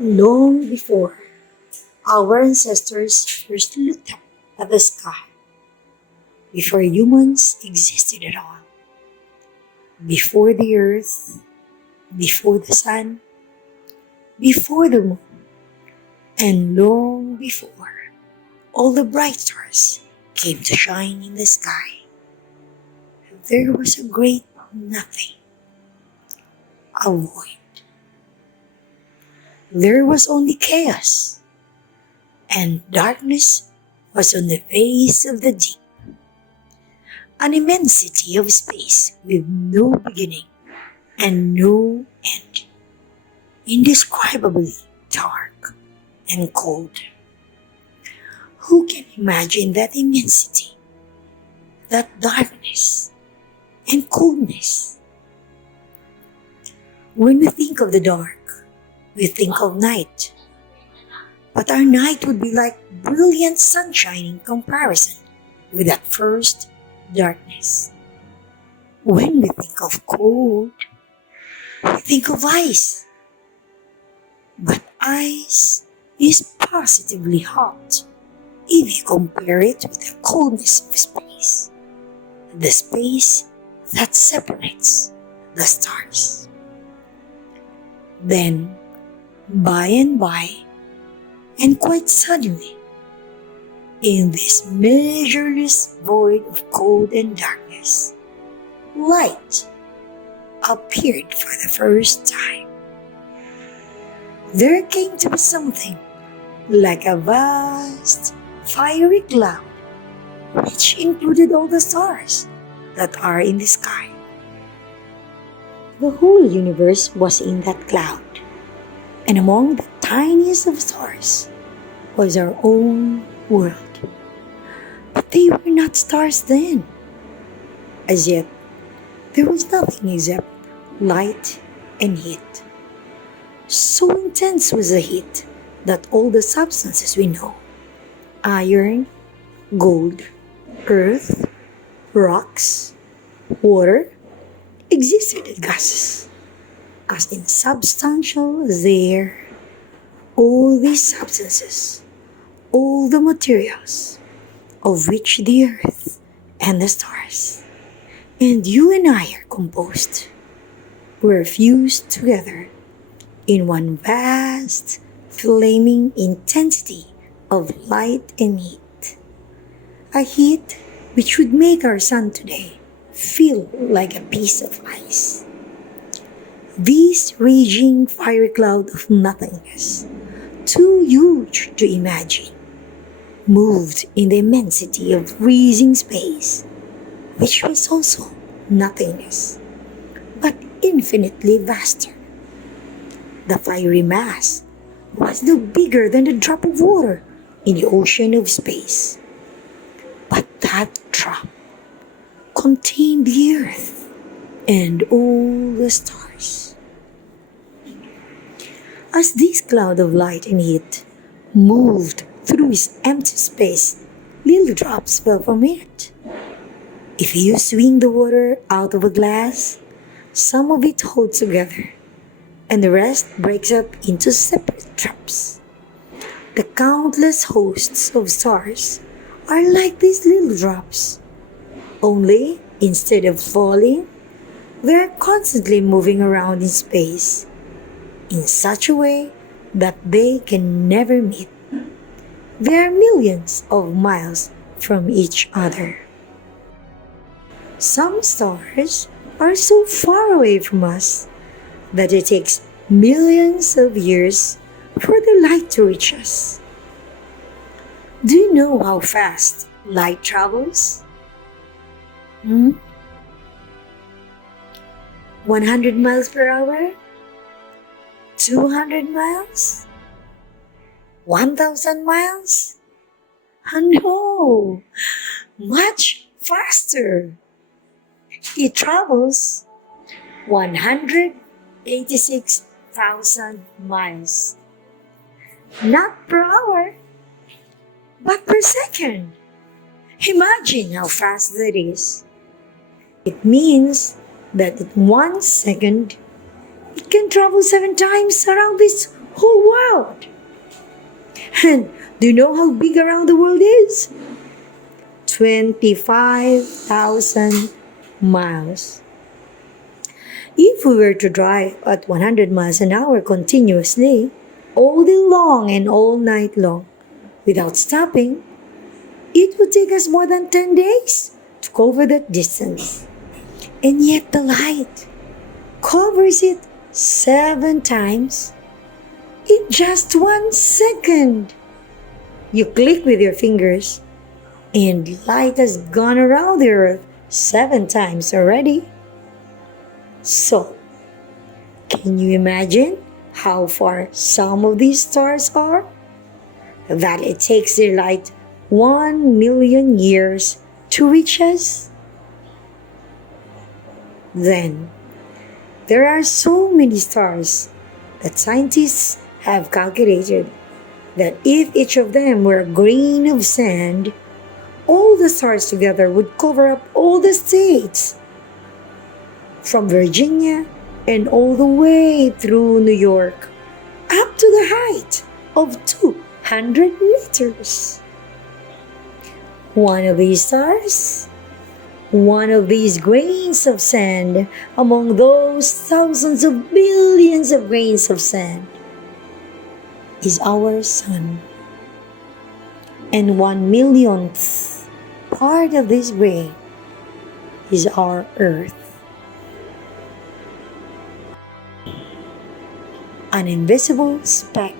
Long before our ancestors first looked up at the sky, before humans existed at all, before the earth, before the sun, before the moon, and long before all the bright stars came to shine in the sky, there was a great nothing, a void. There was only chaos, and darkness was on the face of the deep, an immensity of space with no beginning and no end, indescribably dark and cold. Who can imagine that immensity, that darkness and coldness? When we think of the dark, we think of night. But our night would be like brilliant sunshine in comparison with that first darkness. When we think of cold, we think of ice. But ice is positively hot if you compare it with the coldness of space, the space that separates the stars. Then, by and by, and quite suddenly, in this measureless void of cold and darkness, light appeared for the first time. There came to be something like a vast, fiery cloud, which included all the stars that are in the sky. The whole universe was in that cloud, and among the tiniest of stars was our own world. But they were not stars then. As yet, there was nothing except light and heat. So intense was the heat that all the substances we know, iron, gold, earth, rocks, water, existed as gases, as insubstantial as the air. All these substances, all the materials of which the earth and the stars and you and I are composed, were fused together in one vast, flaming intensity of light and heat. A heat which would make our sun today feel like a piece of ice. This raging fiery cloud of nothingness, too huge to imagine, moved in the immensity of freezing space, which was also nothingness, but infinitely vaster. The fiery mass was no bigger than a drop of water in the ocean of space. But that drop contained the earth and all the stars. As this cloud of light and heat moved through its empty space, little drops fell from it. If you swing the water out of a glass, some of it holds together, and the rest breaks up into separate drops. The countless hosts of stars are like these little drops, only instead of falling, they are constantly moving around in space in such a way that they can never meet. They are millions of miles from each other. Some stars are so far away from us that it takes millions of years for the light to reach us. Do you know how fast light travels? 100 miles per hour? 200 miles? 1,000 miles? No, much faster. It travels 186,000 miles. Not per hour, but per second. Imagine how fast that is. It means that in 1 second, it can travel 7 times around this whole world. And do you know how big around the world is? 25,000 miles. If we were to drive at 100 miles an hour continuously, all day long and all night long, without stopping, it would take us more than 10 days to cover that distance. And yet the light covers it 7 times in just 1 second. You click with your fingers and light has gone around the earth 7 times already. So, can you imagine how far some of these stars are? That it takes their light 1 million years to reach us? Then, there are so many stars that scientists have calculated that if each of them were a grain of sand, all the stars together would cover up all the states, from Virginia and all the way through New York, up to the height of 200 meters. One of these stars, one of these grains of sand among those thousands of billions of grains of sand, is our sun. And 1 millionth part of this grain is our earth. An invisible speck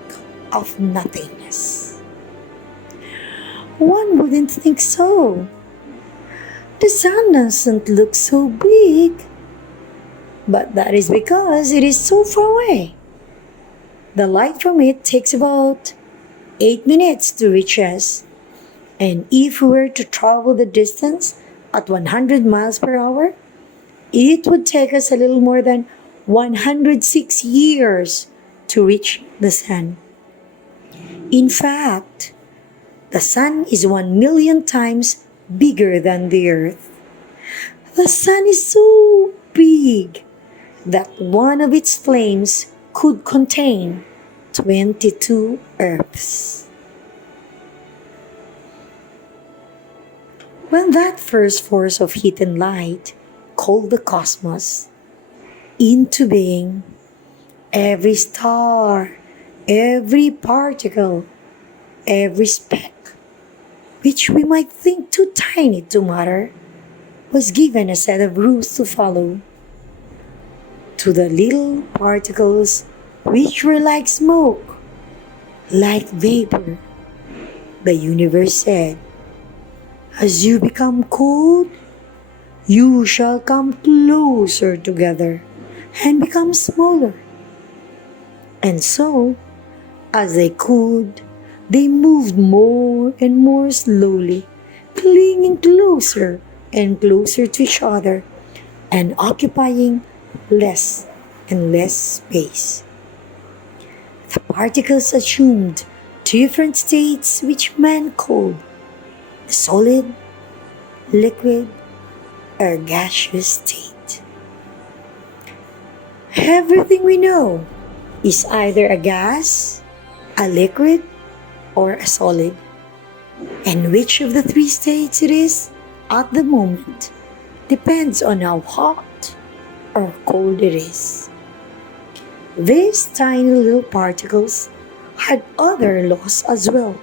of nothingness. One wouldn't think so. The sun doesn't look so big, but that is because it is so far away. The light from it takes about 8 minutes to reach us, and if we were to travel the distance at 100 miles per hour, it would take us a little more than 106 years to reach the sun. In fact, the sun is 1 million times bigger than the earth. The sun is so big that one of its flames could contain 22 earths. When that first force of heat and light called the cosmos into being, every star, every particle, every speck, which we might think too tiny to matter, was given a set of rules to follow. To the little particles which were like smoke, like vapor, the universe said, "As you become cold, you shall come closer together and become smaller." And so, as they cooled, they moved more and more slowly, clinging closer and closer to each other and occupying less and less space. The particles assumed different states which man called the solid, liquid, or gaseous state. Everything we know is either a gas, a liquid, or a solid. And which of the 3 states it is at the moment depends on how hot or cold it is. These tiny little particles had other laws as well.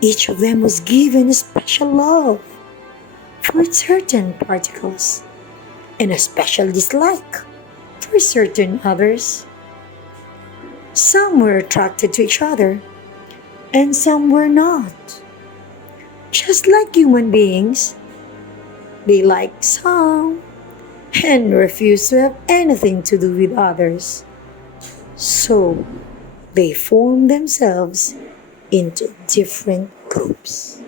Each of them was given a special love for certain particles and a special dislike for certain others. Some were attracted to each other, and some were not. Just like human beings, they like some and refuse to have anything to do with others. So, they form themselves into different groups.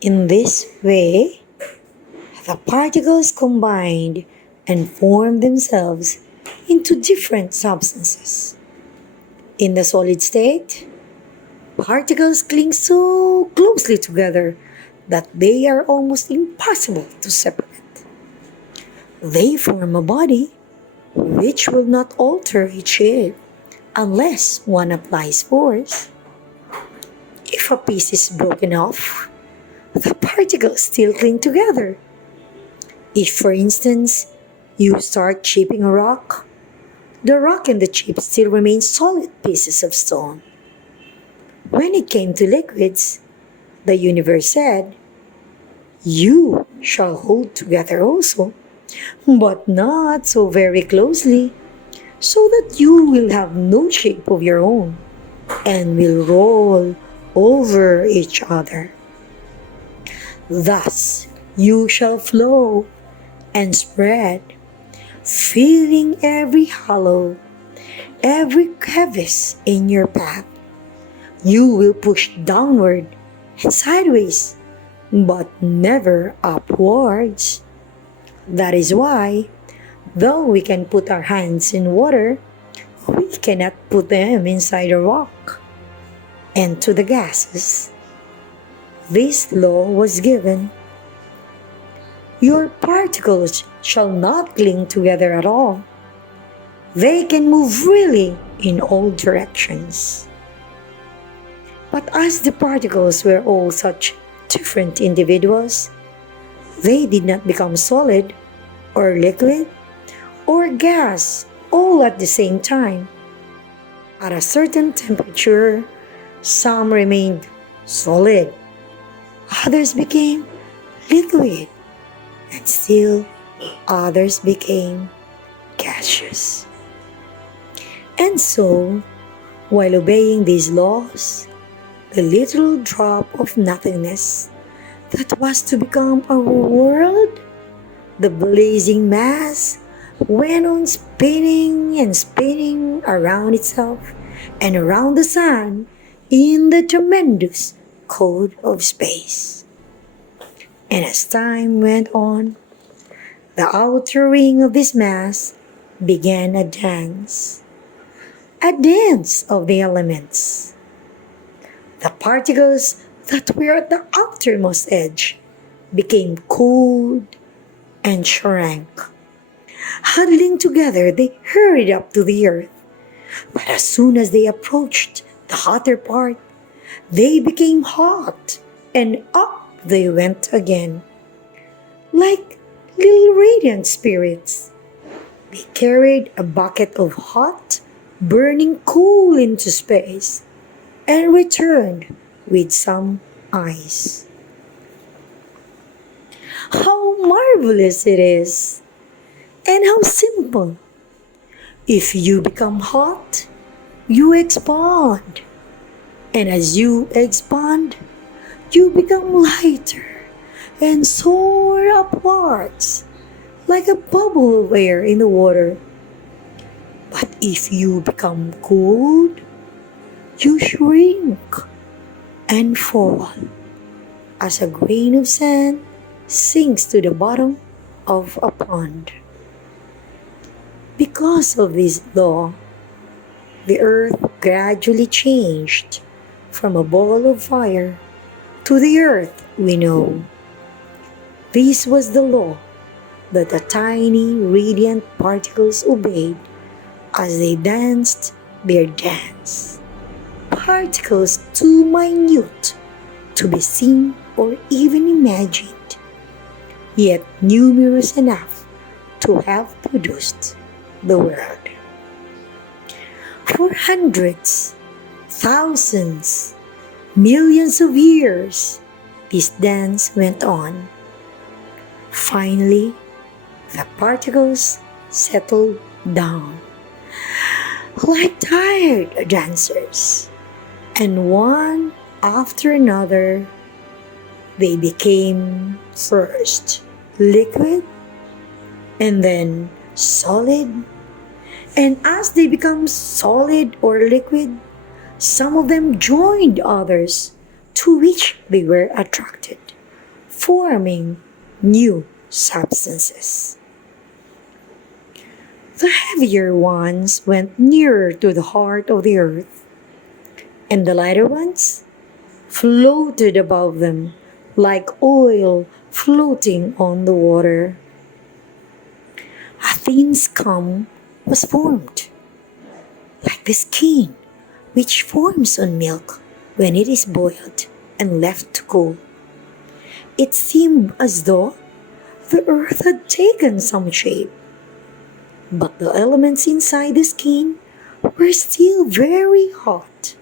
In this way, the particles combined and formed themselves into different substances. In the solid state, particles cling so closely together that they are almost impossible to separate. They form a body which will not alter its shape unless one applies force. If a piece is broken off, the particles still cling together. If, for instance, you start shaping a rock, the rock and the chip still remain solid pieces of stone. When it came to liquids, the universe said, "You shall hold together also, but not so very closely, so that you will have no shape of your own and will roll over each other. Thus you shall flow and spread, filling every hollow, every crevice in your path. You will push downward and sideways, but never upwards. That is why, though we can put our hands in water, we cannot put them inside a rock." And to the gases, this law was given: "Your particles shall not cling together at all. They can move freely in all directions." But as the particles were all such different individuals, they did not become solid or liquid or gas all at the same time. At a certain temperature, some remained solid, others became liquid, and still others became gaseous. And so, while obeying these laws, the little drop of nothingness that was to become our world, the blazing mass, went on spinning and spinning around itself and around the sun in the tremendous code of space. And as time went on, the outer ring of this mass began a dance of the elements. The particles that were at the outermost edge became cold and shrank. Huddling together, they hurried up to the earth. But as soon as they approached the hotter part, they became hot, and up they went again. Like little radiant spirits, they carried a bucket of hot, burning coal into space and returned with some ice. How marvelous it is, and how simple! If you become hot, you expand, and as you expand, you become lighter and soar upwards like a bubble of air in the water. But if you become cold, you shrink and fall as a grain of sand sinks to the bottom of a pond. Because of this law, the earth gradually changed from a ball of fire to the earth we know. This was the law that the tiny radiant particles obeyed as they danced their dance. Particles too minute to be seen or even imagined, yet numerous enough to have produced the world. For hundreds, thousands, millions of years, this dance went on. Finally, the particles settled down like tired dancers, and one after another, they became first liquid and then solid. And as they become solid or liquid, some of them joined others to which they were attracted, forming new substances. The heavier ones went nearer to the heart of the earth, and the lighter ones floated above them like oil floating on the water. A thin scum was formed, like the skin which forms on milk when it is boiled and left to cool. It seemed as though the earth had taken some shape, but the elements inside the skin were still very hot.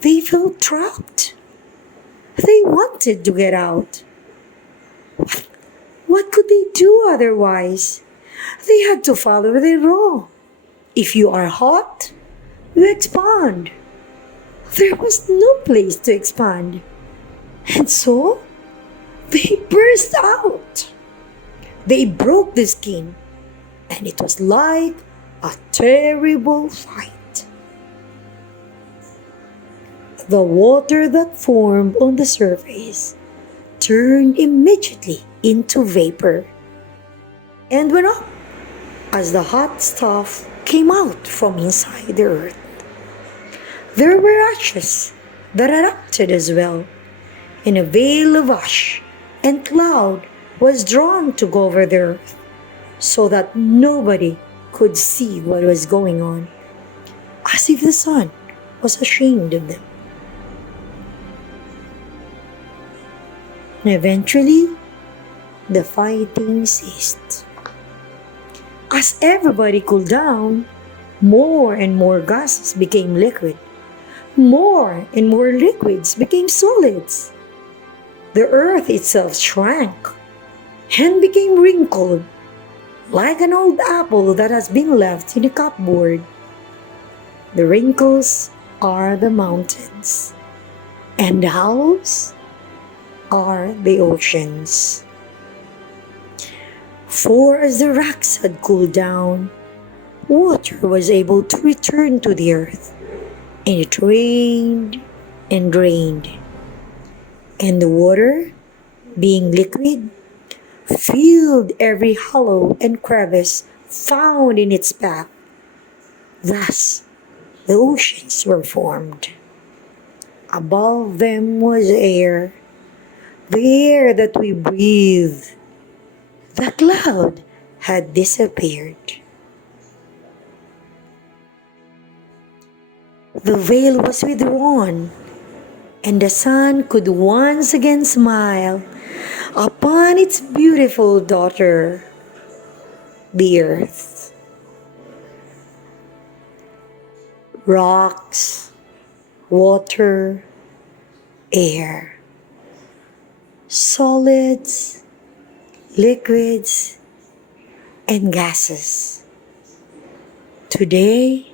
They felt trapped. They wanted to get out. What could they do otherwise? They had to follow the law. If you are hot, you expand. There was no place to expand. And so, they burst out. They broke the skin, and it was like a terrible fight. The water that formed on the surface turned immediately into vapor and went up as the hot stuff came out from inside the earth. There were ashes that erupted as well, and a veil of ash and cloud was drawn to cover the earth so that nobody could see what was going on, as if the sun was ashamed of them. And eventually, the fighting ceased. As everybody cooled down, more and more gases became liquid. More and more liquids became solids. The earth itself shrank and became wrinkled, like an old apple that has been left in a cupboard. The wrinkles are the mountains, and the hollows are the oceans. For as the rocks had cooled down, water was able to return to the earth, and it rained and rained. And the water, being liquid, filled every hollow and crevice found in its path. Thus, the oceans were formed. Above them was air, the air that we breathe. The cloud had disappeared. The veil was withdrawn, and the sun could once again smile upon its beautiful daughter, the earth. Rocks, water, air, solids, liquids, and gases. Today,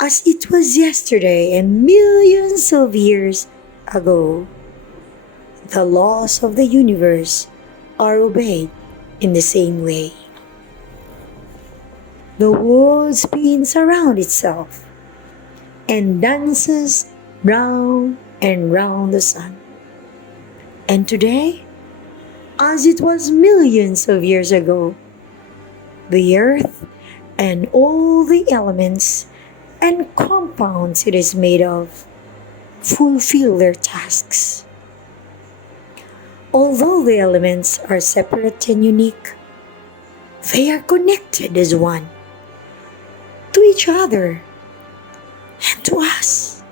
as it was yesterday and millions of years ago, the laws of the universe are obeyed in the same way. The world spins around itself and dances round and round the sun. And today, as it was millions of years ago, the earth and all the elements and compounds it is made of fulfill their tasks. Although the elements are separate and unique, they are connected as one to each other and to us.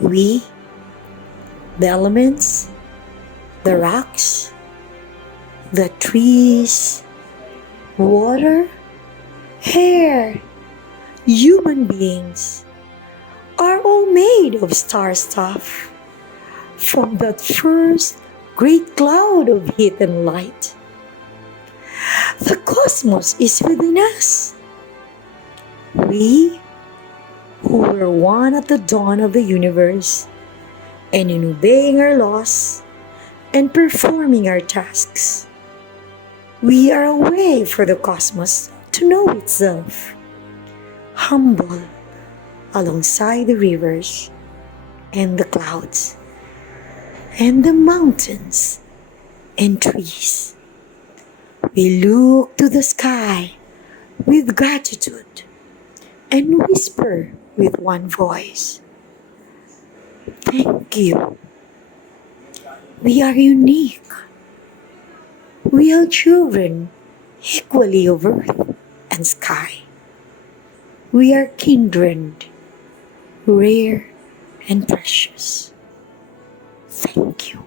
We, the elements, the rocks, the trees, water, air, human beings are all made of star stuff from that first great cloud of heat and light. The cosmos is within us. We, who were one at the dawn of the universe, and in obeying our laws and performing our tasks, we are a way for the cosmos to know itself, humble alongside the rivers and the clouds and the mountains and trees. We look to the sky with gratitude and whisper with one voice, "Thank you. We are unique. We are children equally of earth and sky. We are kindred, rare and precious. Thank you.